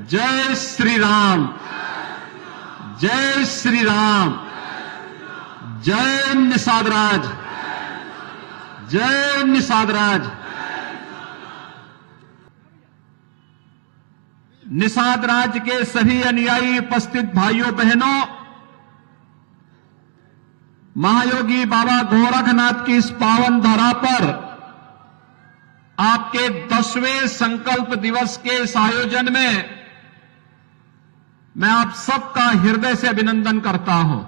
जय श्री राम, जय श्री राम, जय निषाद राज, जय निषाद राज। निषाद राज के सभी अनुयायी उपस्थित भाइयों बहनों, महायोगी बाबा गोरखनाथ की इस पावन धरा पर आपके 10वें संकल्प दिवस के इस आयोजन में मैं आप सबका हृदय से अभिनंदन करता हूं।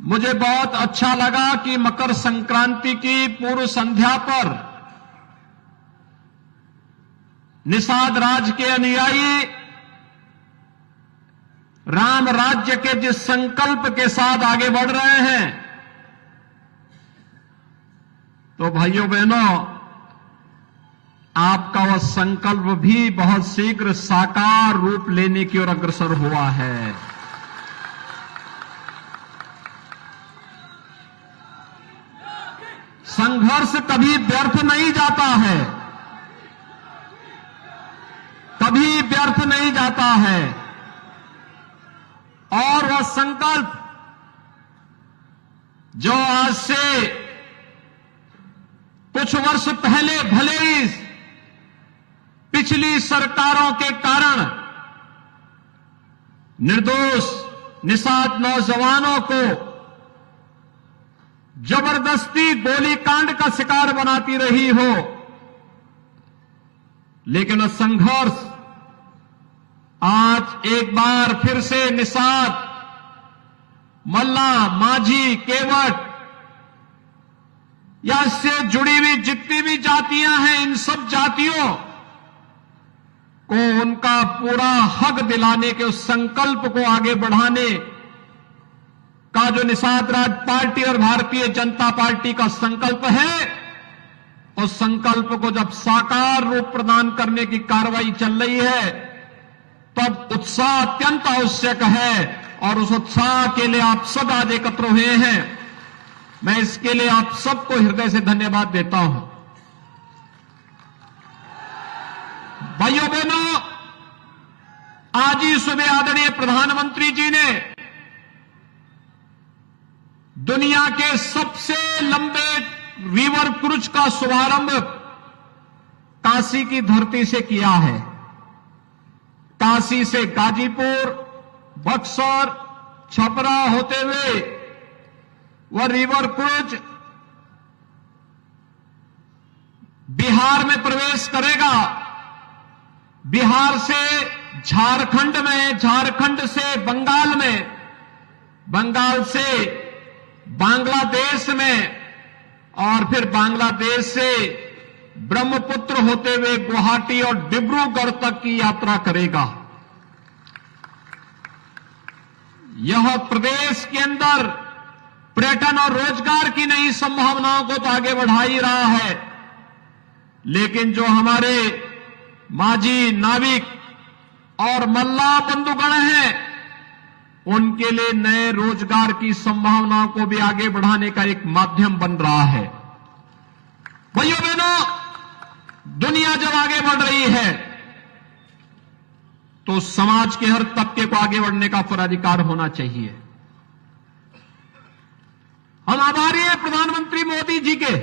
मुझे बहुत अच्छा लगा कि मकर संक्रांति की पूर्व संध्या पर निषाद राज के अनुयायी राम राज्य के जिस संकल्प के साथ आगे बढ़ रहे हैं, तो भाइयों बहनों, आपका वह संकल्प भी बहुत शीघ्र साकार रूप लेने की ओर अग्रसर हुआ है। संघर्ष कभी व्यर्थ नहीं जाता है, कभी व्यर्थ नहीं जाता है। और वह संकल्प जो आज से कुछ वर्ष पहले भले ही पिछली सरकारों के कारण निर्दोष निषाद नौजवानों को जबरदस्ती गोलीकांड का शिकार बनाती रही हो, लेकिन वह संघर्ष आज एक बार फिर से निषाद, मल्ला, माझी, केवट या इससे जुड़ी हुई जितनी भी जातियां हैं, इन सब जातियों को उनका पूरा हक दिलाने के उस संकल्प को आगे बढ़ाने का जो निषाद राज पार्टी और भारतीय जनता पार्टी का संकल्प है, उस संकल्प को जब साकार रूप प्रदान करने की कार्रवाई चल रही है, तब उत्साह अत्यंत आवश्यक है। और उस उत्साह के लिए आप सब आज एकत्र हुए हैं। मैं इसके लिए आप सबको हृदय से धन्यवाद देता हूं। भाइयों बहनों, आज ही सुबह आदरणीय प्रधानमंत्री जी ने दुनिया के सबसे लंबे रिवर क्रूज का शुभारंभ काशी की धरती से किया है। काशी से गाजीपुर, बक्सर, छपरा होते हुए वह रिवर क्रूज बिहार में प्रवेश करेगा। बिहार से झारखंड में, झारखंड से बंगाल में, बंगाल से बांग्लादेश में, और फिर बांग्लादेश से ब्रह्मपुत्र होते हुए गुवाहाटी और डिब्रूगढ़ तक की यात्रा करेगा। यह प्रदेश के अंदर पर्यटन और रोजगार की नई संभावनाओं को तो आगे बढ़ा ही रहा है, लेकिन जो हमारे माझी, नाविक और मल्ला बंधुगण हैं, उनके लिए नए रोजगार की संभावनाओं को भी आगे बढ़ाने का एक माध्यम बन रहा है। भाइयों बहनों, दुनिया जब आगे बढ़ रही है तो समाज के हर तबके को आगे बढ़ने का पूरा अधिकार होना चाहिए। हम आभारी हैं प्रधानमंत्री मोदी जी के।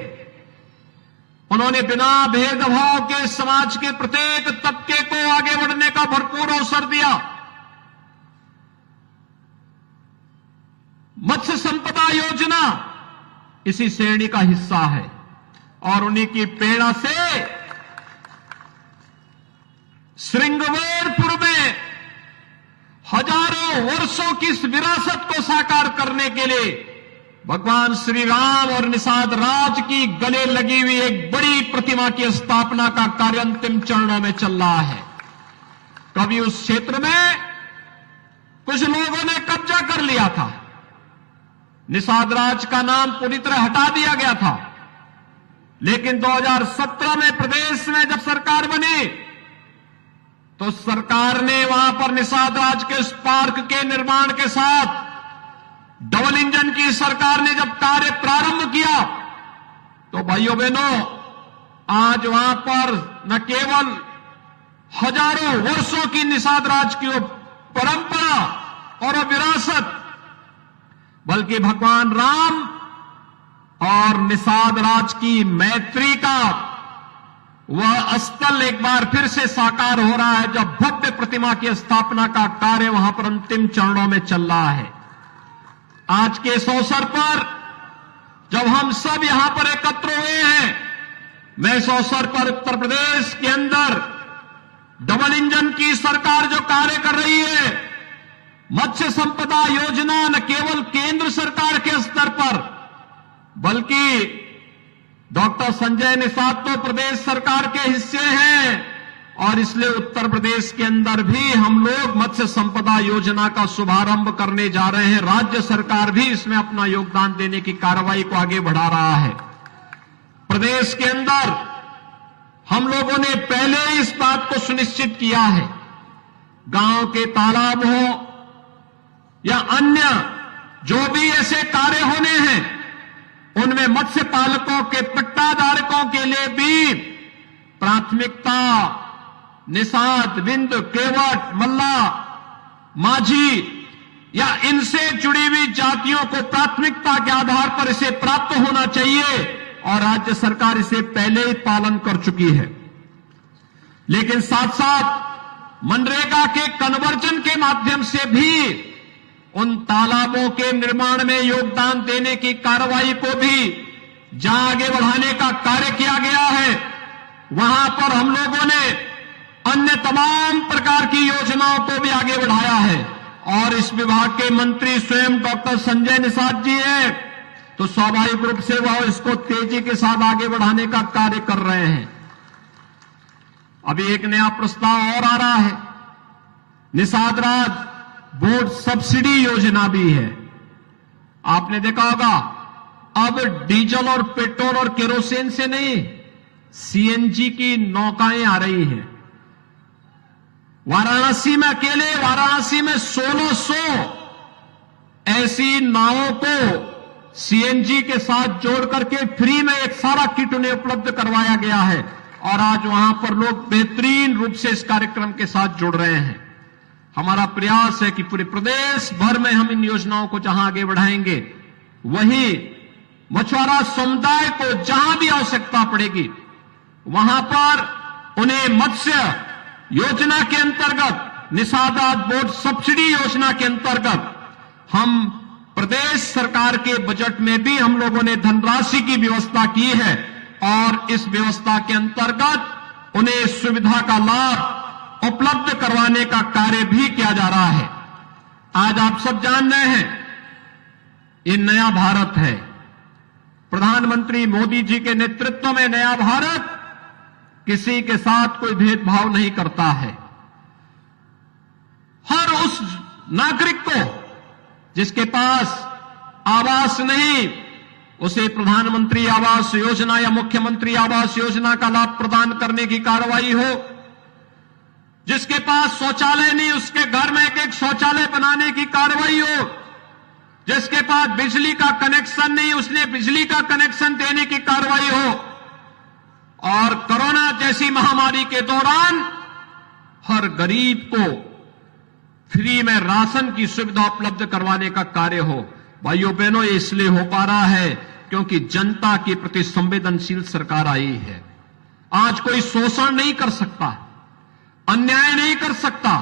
उन्होंने बिना भेदभाव के समाज के प्रत्येक तबके को आगे बढ़ने का भरपूर अवसर दिया। मत्स्य संपदा योजना इसी श्रेणी का हिस्सा है, और उन्हीं की प्रेरणा से श्रृंगवेरपुर में हजारों वर्षों की इस विरासत को साकार करने के लिए भगवान श्री राम और निषाद राज की गले लगी हुई एक बड़ी प्रतिमा की स्थापना का कार्य अंतिम चरणों में चल रहा है। कभी उस क्षेत्र में कुछ लोगों ने कब्जा कर लिया था, निषाद राज का नाम पूरी तरह हटा दिया गया था, लेकिन 2017 में प्रदेश में जब सरकार बनी तो सरकार ने वहां पर निषाद राज के उस पार्क के निर्माण के साथ डबल इंजन की सरकार ने जब कार्य प्रारंभ किया, तो भाइयों बहनों, आज वहां पर न केवल हजारों वर्षों की निषाद राज की वो परंपरा और विरासत, बल्कि भगवान राम और निषाद राज की मैत्री का वह स्थल एक बार फिर से साकार हो रहा है, जब भव्य प्रतिमा की स्थापना का कार्य वहां पर अंतिम चरणों में चल रहा है। आज के इस अवसर पर जब हम सब यहां पर एकत्र हुए हैं, मैं इस अवसर पर उत्तर प्रदेश के अंदर डबल इंजन की सरकार जो कार्य कर रही है, मत्स्य संपदा योजना न केवल केंद्र सरकार के स्तर पर, बल्कि डॉक्टर संजय निषाद तो प्रदेश सरकार के हिस्से हैं, और इसलिए उत्तर प्रदेश के अंदर भी हम लोग मत्स्य संपदा योजना का शुभारंभ करने जा रहे हैं। राज्य सरकार भी इसमें अपना योगदान देने की कार्रवाई को आगे बढ़ा रहा है। प्रदेश के अंदर हम लोगों ने पहले ही इस बात को सुनिश्चित किया है, गांव के तालाब हो या अन्य जो भी ऐसे कार्य होने हैं, उनमें मत्स्य पालकों के पट्टाधारकों के लिए भी प्राथमिकता निषाद, बिंद, केवट, मल्ला, माझी या इनसे जुड़ी हुई जातियों को प्राथमिकता के आधार पर इसे प्राप्त होना चाहिए, और राज्य सरकार इसे पहले ही पालन कर चुकी है। लेकिन साथ साथ मनरेगा के कन्वर्जन के माध्यम से भी उन तालाबों के निर्माण में योगदान देने की कार्रवाई को भी जहां आगे बढ़ाने का कार्य किया गया है, वहां पर हम लोगों ने अन्य तमाम प्रकार की योजनाओं को भी आगे बढ़ाया है। और इस विभाग के मंत्री स्वयं डॉक्टर संजय निषाद जी हैं, तो स्वाभाविक रूप से वह इसको तेजी के साथ आगे बढ़ाने का कार्य कर रहे हैं। अभी एक नया प्रस्ताव और आ रहा है, निषाद राज बोट सब्सिडी योजना भी है। आपने देखा होगा, अब डीजल और पेट्रोल और केरोसिन से नहीं, सीएनजी की नौकाएं आ रही हैं। वाराणसी में अकेले वाराणसी में 1600 ऐसी नावों को सीएनजी के साथ जोड़ करके फ्री में एक सारा किट उन्हें उपलब्ध करवाया गया है, और आज वहां पर लोग बेहतरीन रूप से इस कार्यक्रम के साथ जुड़ रहे हैं। हमारा प्रयास है कि पूरे प्रदेश भर में हम इन योजनाओं को जहां आगे बढ़ाएंगे, वहीं मछुआरा समुदाय को जहां भी आवश्यकता पड़ेगी, वहां पर उन्हें मत्स्य योजना के अंतर्गत, निषाद बोट सब्सिडी योजना के अंतर्गत हम प्रदेश सरकार के बजट में भी हम लोगों ने धनराशि की व्यवस्था की है, और इस व्यवस्था के अंतर्गत उन्हें सुविधा का लाभ उपलब्ध करवाने का कार्य भी किया जा रहा है। आज आप सब जान रहे हैं, ये नया भारत है। प्रधानमंत्री मोदी जी के नेतृत्व में नया भारत किसी के साथ कोई भेदभाव नहीं करता है। हर उस नागरिक को जिसके पास आवास नहीं, उसे प्रधानमंत्री आवास योजना या मुख्यमंत्री आवास योजना का लाभ प्रदान करने की कार्रवाई हो। जिसके पास शौचालय नहीं, उसके घर में एक शौचालय बनाने की कार्रवाई हो। जिसके पास बिजली का कनेक्शन नहीं, उसने बिजली का कनेक्शन देने की कार्रवाई हो। और कोरोना जैसी महामारी के दौरान हर गरीब को फ्री में राशन की सुविधा उपलब्ध करवाने का कार्य हो। भाइयों बहनों, ये इसलिए हो पा रहा है क्योंकि जनता के प्रति संवेदनशील सरकार आई है। आज कोई शोषण नहीं कर सकता, अन्याय नहीं कर सकता,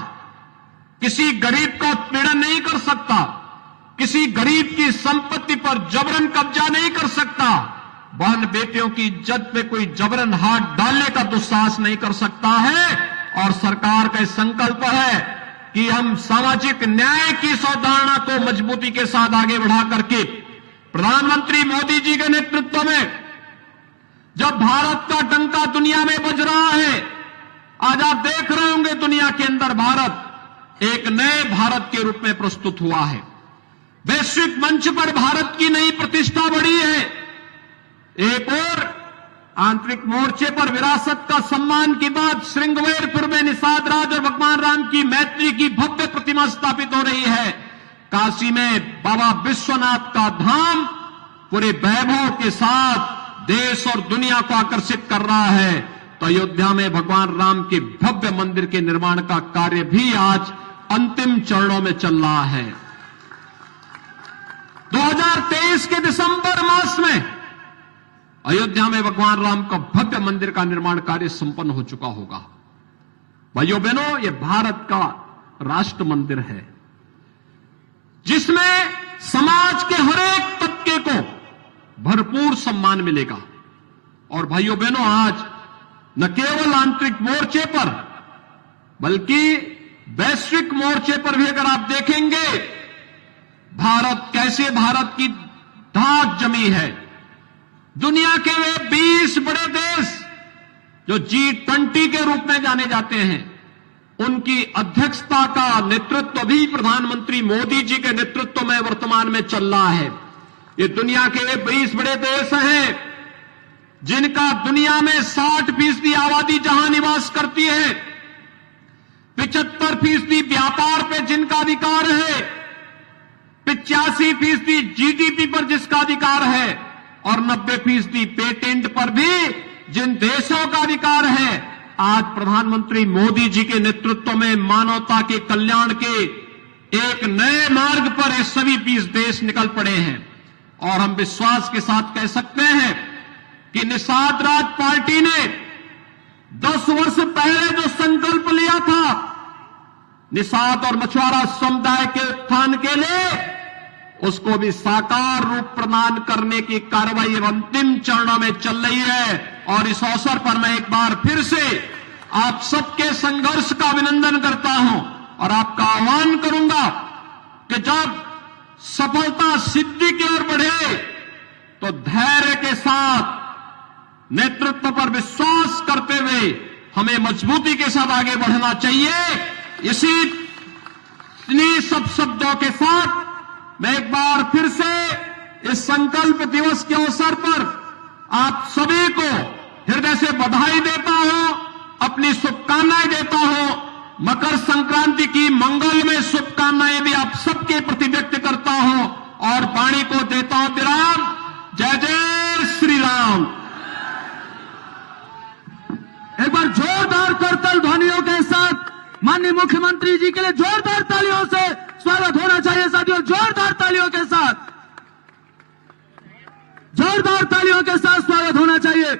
किसी गरीब का उत्पीड़न नहीं कर सकता, किसी गरीब की संपत्ति पर जबरन कब्जा नहीं कर सकता, बहन बेटियों की इज्जत पे कोई जबरन हाथ डालने का दुस्साहस नहीं कर सकता है। और सरकार का संकल्प है कि हम सामाजिक न्याय की इस अवधारणा को मजबूती के साथ आगे बढ़ा करके प्रधानमंत्री मोदी जी के नेतृत्व में जब भारत का डंका दुनिया में बज रहा है, आज आप देख रहे होंगे दुनिया के अंदर भारत एक नए भारत के रूप में प्रस्तुत हुआ है। वैश्विक मंच पर भारत की नई प्रतिष्ठा बढ़ी है। एक और आंतरिक मोर्चे पर विरासत का सम्मान की बात, श्रृंगवेरपुर में निषाद राज और भगवान राम की मैत्री की भव्य प्रतिमा स्थापित हो रही है। काशी में बाबा विश्वनाथ का धाम पूरे वैभव के साथ देश और दुनिया को आकर्षित कर रहा है, तो अयोध्या में भगवान राम के भव्य मंदिर के निर्माण का कार्य भी आज अंतिम चरणों में चल रहा है। 2023 के दिसंबर मास में अयोध्या में भगवान राम का भव्य मंदिर का निर्माण कार्य संपन्न हो चुका होगा। भाइयों बहनों, यह भारत का राष्ट्र मंदिर है, जिसमें समाज के हर एक तबके को भरपूर सम्मान मिलेगा। और भाइयों बहनों, आज न केवल आंतरिक मोर्चे पर बल्कि वैश्विक मोर्चे पर भी अगर आप देखेंगे, भारत की धाक जमी है। दुनिया के वे 20 बड़े देश जो G20 के रूप में जाने जाते हैं, उनकी अध्यक्षता का नेतृत्व भी प्रधानमंत्री मोदी जी के नेतृत्व में वर्तमान में चल रहा है। ये दुनिया के वे 20 बड़े देश हैं जिनका दुनिया में 60% आबादी जहां निवास करती है, 75% व्यापार पे जिनका अधिकार है, 85% जीडीपी पर जिसका अधिकार है और 90% पेटेंट पर भी जिन देशों का अधिकार है, आज प्रधानमंत्री मोदी जी के नेतृत्व में मानवता के कल्याण के एक नए मार्ग पर ये सभी 20 देश निकल पड़े हैं। और हम विश्वास के साथ कह सकते हैं कि निषाद राज पार्टी ने 10 वर्ष पहले जो संकल्प लिया था निषाद और मछुआरा समुदाय के उत्थान के लिए, उसको भी साकार रूप प्रदान करने की कार्रवाई अंतिम चरणों में चल रही है। और इस अवसर पर मैं एक बार फिर से आप सबके संघर्ष का अभिनंदन करता हूं और आपका आह्वान करूंगा कि जब सफलता सिद्धि की ओर बढ़े तो धैर्य के साथ, नेतृत्व पर विश्वास करते हुए हमें मजबूती के साथ आगे बढ़ना चाहिए। इन्हीं सब शब्दों के साथ मैं एक बार फिर से इस संकल्प दिवस के अवसर पर आप सभी को हृदय से बधाई देता हूं, अपनी शुभकामनाएं देता हूं। मकर संक्रांति की मंगलमय शुभकामनाएं भी आप सबके प्रति व्यक्त करता हूं और वाणी को देता हूं विराम। जय जय श्री राम। एक बार जोरदार करताल ध्वनियों के साथ माननीय मुख्यमंत्री जी के लिए जोरदार तालियों से स्वागत होना चाहिए। साथियों, जोरदार तालियों के साथ, जोरदार तालियों के साथ स्वागत होना चाहिए।